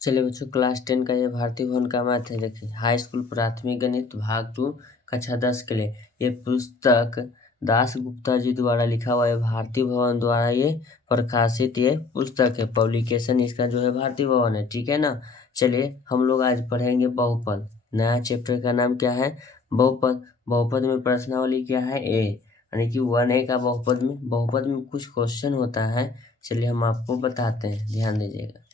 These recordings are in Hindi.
चलिए बच्चों, क्लास 10 का ये भारतीय भवन का मैथ है। देखिए, हाई स्कूल प्राथमिक गणित भाग 2 कक्षा 10 के लिए ये पुस्तक दास गुप्ता जी द्वारा लिखा हुआ है। भारतीय भवन द्वारा ये प्रकाशित ये पुस्तक है। पब्लिकेशन इसका जो है भारतीय भवन है, ठीक है ना। चलिए हम लोग आज पढ़ेंगे बहुपद। नया चैप्टर का नाम क्या है? बहुपद। बहुपद में प्रश्नावली क्या है? ए, यानी कि 1A का बहुपद में कुछ क्वेश्चन होता है। चलिए हम आपको बताते हैं, ध्यान दीजिएगा।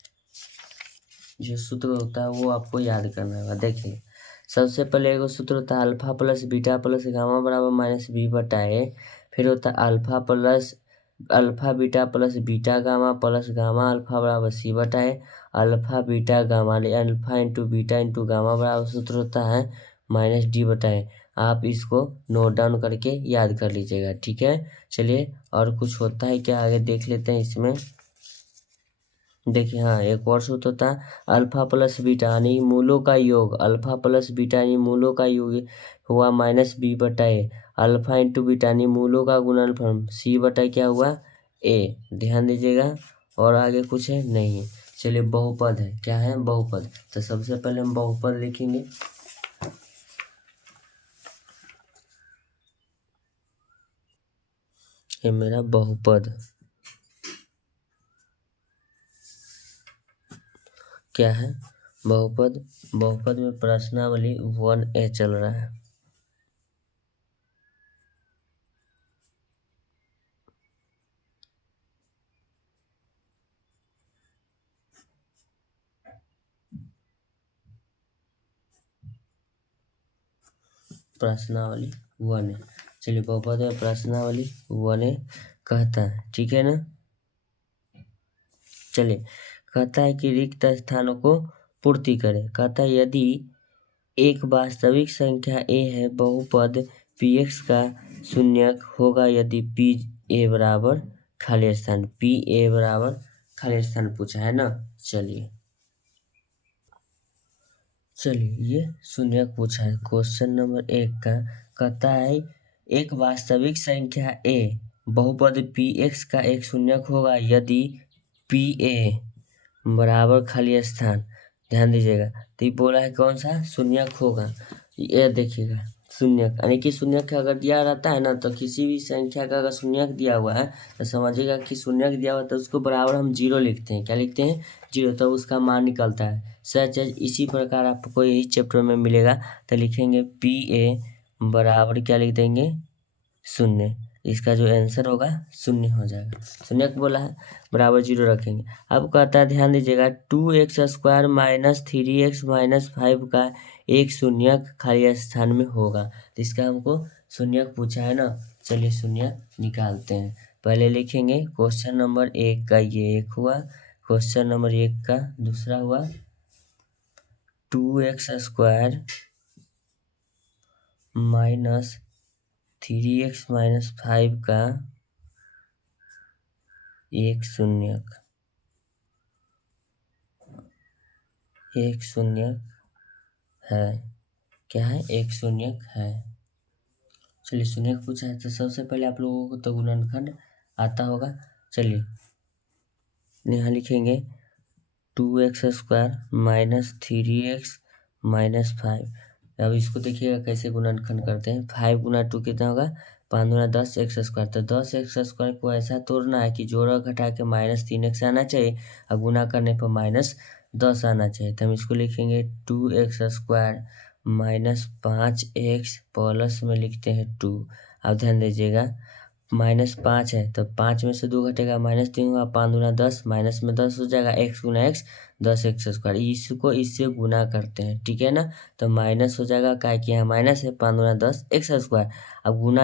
जो सूत्र होता है वो आपको याद करना होगा। देखिए, सबसे पहले एगो सूत्र होता है alpha plus beta plus gamma बराबर माइनस बी बटा ए। फिर होता है alpha beta plus beta gamma plus gamma alpha बराबर सी बटा a. Alpha beta gamma alpha into beta into gamma बराबर सूत्र होता है माइनस डी बटा ए। आप इसको नोट डाउन करके याद कर लीजिएगा, ठीक है। चलिए, और कुछ होता है क्या, आगे देख लेते हैं इसमें। देखिए, हाँ, एक और सूत्र होता है अल्फा प्लस बीटा यानी मूलों का योग। अल्फा प्लस बीटा यानी मूलों का योग हुआ माइनस बी बटा ए। अल्फा इंटू बीटा यानी मूलों का गुणनफल सी बटा क्या हुआ? ए। ध्यान दीजिएगा। और आगे कुछ है नहीं। चलिए, बहुपद है। क्या है? बहुपद। तो सबसे पहले हम बहुपद लिखेंगे। ये मेरा बहुपद क्या है? बहुपद। बहुपद में प्रश्नावली 1A चल रहा है। प्रश्नावली 1A। चलिए, बहुपद में प्रश्नावली 1A कहता है, ठीक है ना। चलिए, कहता है कि रिक्त स्थानों को पूर्ति करें। कहता है यदि एक वास्तविक संख्या a है, बहुपद px का शून्यक होगा यदि p a बराबर खाली स्थान पूछा है ना। चलिए, ये शून्यक पूछा है। क्वेश्चन नंबर 1 का कहता है एक वास्तविक संख्या a बहुपद px का एक शून्यक होगा यदि pa बराबर खाली स्थान। ध्यान दीजिएगा, तो ये बोला है कौन सा शून्यक होगा। ये देखिएगा, शून्यक यानी कि शून्यक अगर दिया रहता है ना, तो किसी भी संख्या का अगर शून्यक दिया हुआ है तो समझिएगा कि शून्यक दिया हुआ है तो उसको बराबर हम जीरो लिखते हैं। क्या लिखते हैं? जीरो। तो उसका मान निकलता है। सच इसी प्रकार आपको यही चैप्टर में मिलेगा। तो लिखेंगे pa बराबर क्या लिख देंगे? शून्य। इसका जो आंसर होगा शून्य हो जाएगा। शून्यक बोला है, बराबर जीरो रखेंगे। अब कहता है, ध्यान दीजिएगा, 2x² माइनस 3x माइनस 5 का एक शून्यक खाली स्थान में होगा। तो इसका हमको शून्यक पूछा है ना। चलिए शून्यक निकालते हैं। पहले लिखेंगे क्वेश्चन नंबर 1 का ये एक हुआ। क्वेश्चन नंबर 1 का दूसरा हुआ 2x² माइनस 3x माइनस 5 का एक शून्यक है। क्या है? एक शून्यक है। चलिए, शून्यक पूछा है तो सबसे पहले आप लोगों को तो गुणनखंड आता होगा। चलिए, यहाँ लिखेंगे 2x² माइनस 3x माइनस 5। अब इसको देखिएगा कैसे गुणनखंड करते हैं। 5 गुना 2 कितना होगा? 5 गुना 10 x²। तो 10 x² को ऐसा तोड़ना है कि जोड़ा घटा के माइनस 3x आना चाहिए और गुना करने पर माइनस 10 आना चाहिए। तो हम इसको लिखेंगे 2x² माइनस 5x प्लस में लिखते हैं 2। अब ध्यान दीजिएगा, माइनस 5 है तो 5 में से 2 घटेगा, माइनस 3 होगा। 5 गुना 10, माइनस में 10 हो जाएगा। x गुना x 10x²। इसको इससे गुना करते हैं, ठीक है ना। तो माइनस हो जाएगा, क्या कि यहाँ माइनस है। 5 गुना 10x²। अब गुना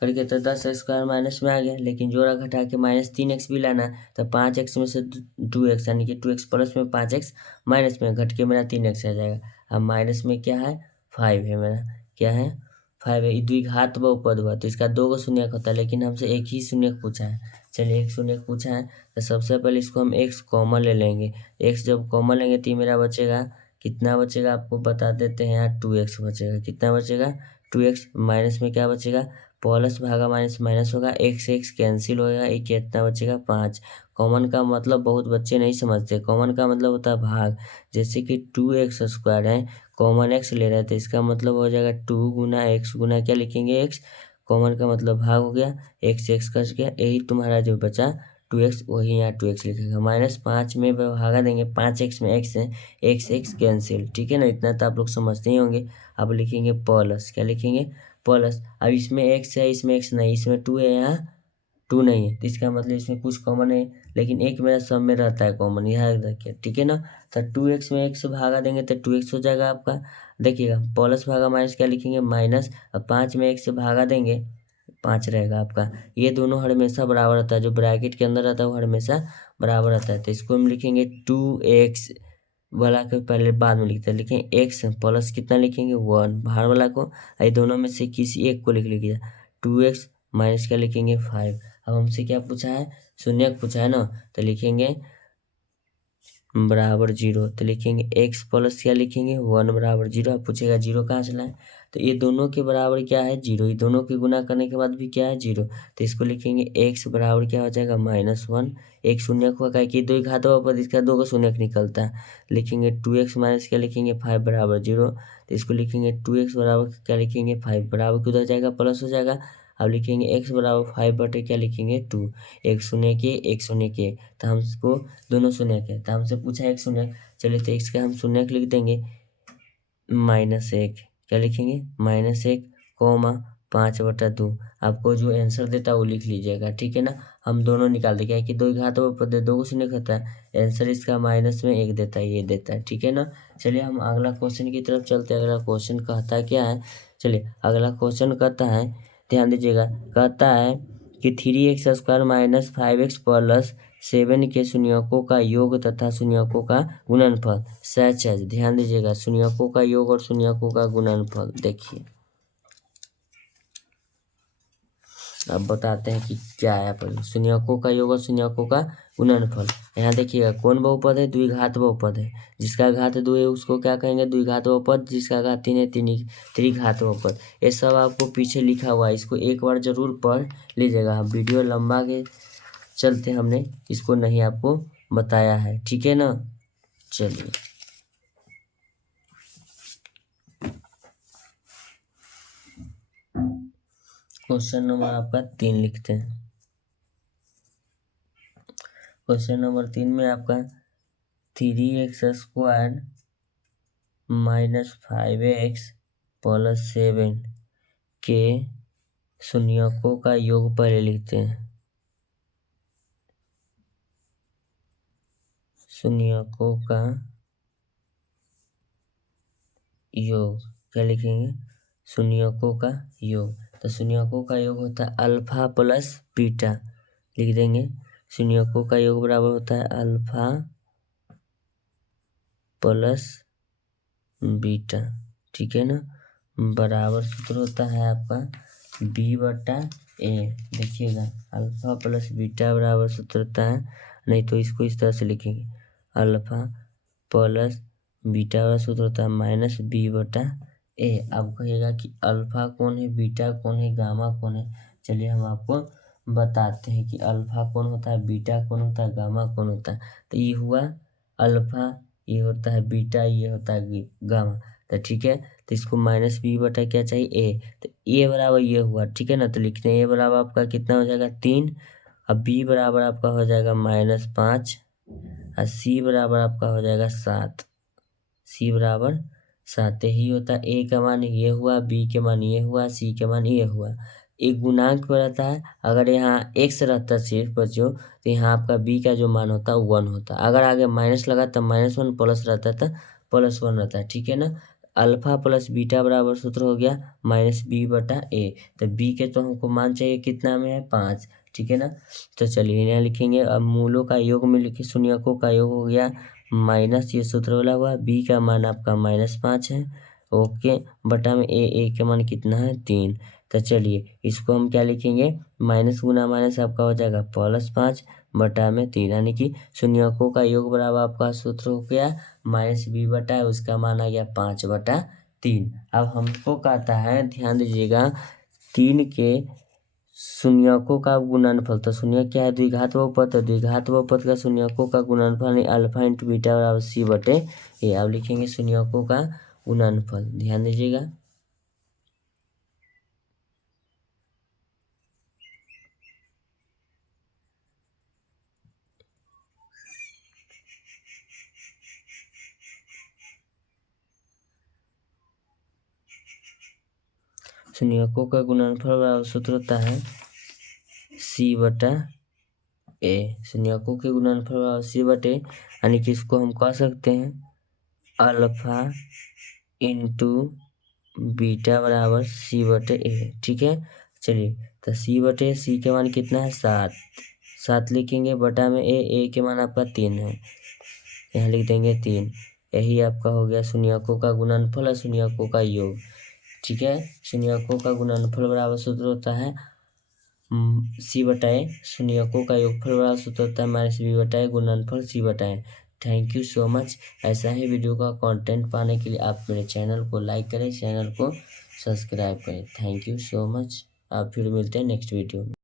करके तो 10x² माइनस में आ गया, लेकिन जोड़ा घटा के माइनस 3x भी लाना है। तो 5x में से 2x यानी कि 2x प्लस में 5x माइनस में घट के मेरा 3x आ जाएगा। अब माइनस में क्या है? 5 है मेरा। क्या है? 5 है। द्विघात बहुपद हुआ तो इसका 2 शून्यक होता है, लेकिन हमसे एक ही शून्यक पूछा है। चलिए, एक शून्यक पूछा है तो सबसे पहले इसको हम x कॉमन ले लेंगे। x जब कॉमन लेंगे तो मेरा बचेगा, कितना बचेगा आपको बता देते हैं। यहाँ 2x बचेगा। कितना बचेगा? 2x। माइनस में क्या बचेगा? प्लस भागा माइनस माइनस होगा, एक्स एक्स कैंसिल होगा, एक कितना बचेगा 5। कॉमन का मतलब बहुत बच्चे नहीं समझते, कॉमन का मतलब होता है भाग। जैसे कि 2x² है, कॉमन x ले रहे थे, इसका मतलब हो जाएगा 2 गुना x गुना क्या लिखेंगे x, कॉमन का मतलब भाग हो गया, x x कट गया, यही तुम्हारा जो बचा 2x, वही यहाँ 2x लिखेगा। -5 में भागा देंगे, 5x में x है, x x कैंसिल, ठीक है ना, इतना तो आप लोग समझते ही होंगे। अब लिखेंगे प्लस, क्या लिखेंगे प्लस। अब इसमें x है, इसमें x नहीं, इसमें 2 है, यहाँ 2 नहीं है, तो इसका मतलब इसमें कुछ कॉमन है, लेकिन एक मेरा सब में रहता है कॉमन, यहाँ रखिए, ठीक है ना। तो 2x में x भागा देंगे तो 2x हो जाएगा आपका। देखिएगा प्लस भागा माइनस क्या लिखेंगे माइनस, अब 5 में x से भागा देंगे 5 रहेगा आपका। ये दोनों हमेशा बराबर रहता है, जो ब्रैकेट के अंदर रहता है वो हमेशा बराबर रहता है। तो इसको हम लिखेंगे 2x वाला को पहले बाद में लिखते हैं, लेकिन x प्लस कितना लिखेंगे 1, बाहर वाला को, ये दोनों में से किसी एक को लिख लीजिए। 2x माइनस क्या लिखेंगे 5। अब हमसे क्या पूछा है, शून्य पूछा है ना, तो लिखेंगे बराबर 0, तो लिखेंगे x प्लस क्या लिखेंगे 1 बराबर 0। अब पूछेगा 0 कहाँ से लाए, तो ये दोनों के बराबर क्या है 0, ये दोनों के गुना करने के बाद भी क्या है 0, तो इसको लिखेंगे x बराबर क्या हो जाएगा -1। एक शून्य को का कि 2 घात पर इसका 2 का शून्य निकलता है, लिखेंगे 2x माइनस क्या लिखेंगे 5 बराबर 0, तो इसको लिखेंगे 2x बराबर क्या लिखेंगे 5 बराबर किधर जाएगा प्लस हो जाएगा। अब लिखेंगे x बराबर 5 बटे क्या लिखेंगे 2, एक शून्य के एक शून्य के, तो हमको दोनों शून्य के, तो हमसे पूछा एक शून्य, चलिए तो x का हम शून्य लिख देंगे -1, क्या लिखेंगे -1 कोमा 5/2। आपको जो आंसर देता है वो लिख लीजिएगा, ठीक है ना। हम दोनों निकाल देंगे कि 2 घात पर 2 को शून्य खाता है, आंसर इसका -1 देता है, ये देता है, ठीक है ना। चलिए हम अगला क्वेश्चन की तरफ चलते हैं। अगला क्वेश्चन कहता है क्या है, चलिए अगला क्वेश्चन कहता है, ध्यान दीजिएगा, कहता है कि 3x² - 5x + 7 के शून्यकों का योग तथा शून्यकों का गुणनफल सच है। ध्यान दीजिएगा, शून्यकों का योग और शून्यकों का गुणनफल। देखिए अब बताते हैं कि क्या है, पहले शून्यकों का योग और शून्यकों का गुणनफल। यहाँ देखिएगा कौन बहुपद है, द्विघात बहुपद है, जिसका घात 2 है उसको क्या कहेंगे द्विघात बहुपद, जिसका घात 3 है त्रिघात बहुपद। ये सब आपको पीछे लिखा हुआ है, इसको एक बार जरूर पढ़ लीजिएगा। वीडियो लंबा के चलते हमने इसको नहीं आपको बताया है, ठीक है ना। चलिए क्वेश्चन नंबर आपका 3 लिखते हैं। क्वेश्चन नंबर 3 में आपका 3x² - 5x + 7 के शून्यकों का योग पहले लिखते हैं। शून्यकों का योग क्या लिखेंगे, शून्यकों का योग, तो शून्यकों का योग होता है अल्फा प्लस बीटा, लिख देंगे शून्यकों का योग बराबर होता है अल्फा प्लस बीटा, ठीक है ना, बराबर सूत्र होता है आपका b/a। देखिएगा अल्फा प्लस बीटा बराबर सूत्र होता है, नहीं तो इसको इस तरह से लिखेंगे अल्फा प्लस बीटा वाला सूत्र होता है -b/a। अब कहिएगा कि अल्फा कौन है, बीटा कौन है, गामा कौन है। चलिए हम आपको बताते हैं कि अल्फा कौन होता है, बीटा कौन होता है, गामा कौन होता है। तो ये हुआ अल्फा, ये होता है बीटा, ये होता है गामा, तो ठीक है। तो इसको -b/, क्या चाहिए a, तो a बराबर ये हुआ, ठीक है ना। तो लिखते हैं a बराबर आपका कितना हो जाएगा 3, अब b बराबर आपका हो जाएगा -5 और c बराबर आपका हो जाएगा 7, c बराबर 7। यही होता है a का मान ये हुआ, b के मान ये हुआ, c के मान ये हुआ। एक गुणांक पर रहता है, अगर यहाँ x रहता सिर्फ बच्चों, तो यहाँ आपका b का जो मान होता है 1 होता है। अगर आगे माइनस लगा तब -1, प्लस रहता था +1 रहता है, ठीक है ना। अल्फा प्लस बीटा बराबर सूत्र हो गया -b/a। तो b के तो हमको मान चाहिए कितना में है 5, ठीक है ना। तो चलिए यहाँ लिखेंगे, अब मूलों का योग में लिखे शून्यकों का योग हो गया माइनस, ये सूत्र वाला हुआ, b का मान आपका -5 है, ओके, बटा में a का मान कितना है 3। तो चलिए इसको हम क्या लिखेंगे, माइनस गुना माइनस आपका हो जाएगा +5 बटा में 3, यानी कि शून्यकों का योग बराबर आपका सूत्र हो गया -b/, उसका मान आ गया 5/3। अब हमको कहता है, ध्यान दीजिएगा, 3 के शून्यकों का गुणनफल, तो शून्य क्या है, द्विघात बहुपद, तो द्विघात बहुपद का शून्यकों का गुणनफल यानी अल्फा इंटू बीटा बराबर सी बटे ए। अब लिखेंगे शून्यकों का गुणनफल, ध्यान दीजिएगा। शून्यकों का गुणनफल बराबर सूत्र होता है सी बटा ए। शून्यकों के गुणनफल बराबर सी बटे, यानी कि इसको हम कह सकते हैं अल्फा इंटू बीटा बराबर सी बटे ए। ठीक है, चलिए, तो सी बटे सी के मान कितना है 7, 7 लिखेंगे, बटा में ए के मान आपका 3 है, यहाँ लिख देंगे 3। यही आपका हो गया शून्यकों का गुणनफल और शून्यकों का योग। ठीक है, शून्यकों का गुणनफल बराबर सूत्र होता है सी बटाए शून्यकों का योगफल बराबर सूत्र होता है माइनस बी बटाए गुणनफल सी बटाए। Thank you so much. ऐसा ही वीडियो का कंटेंट पाने के लिए आप मेरे चैनल को लाइक करें, चैनल को सब्सक्राइब करें। Thank you so much. आप फिर मिलते हैं नेक्स्ट वीडियो में।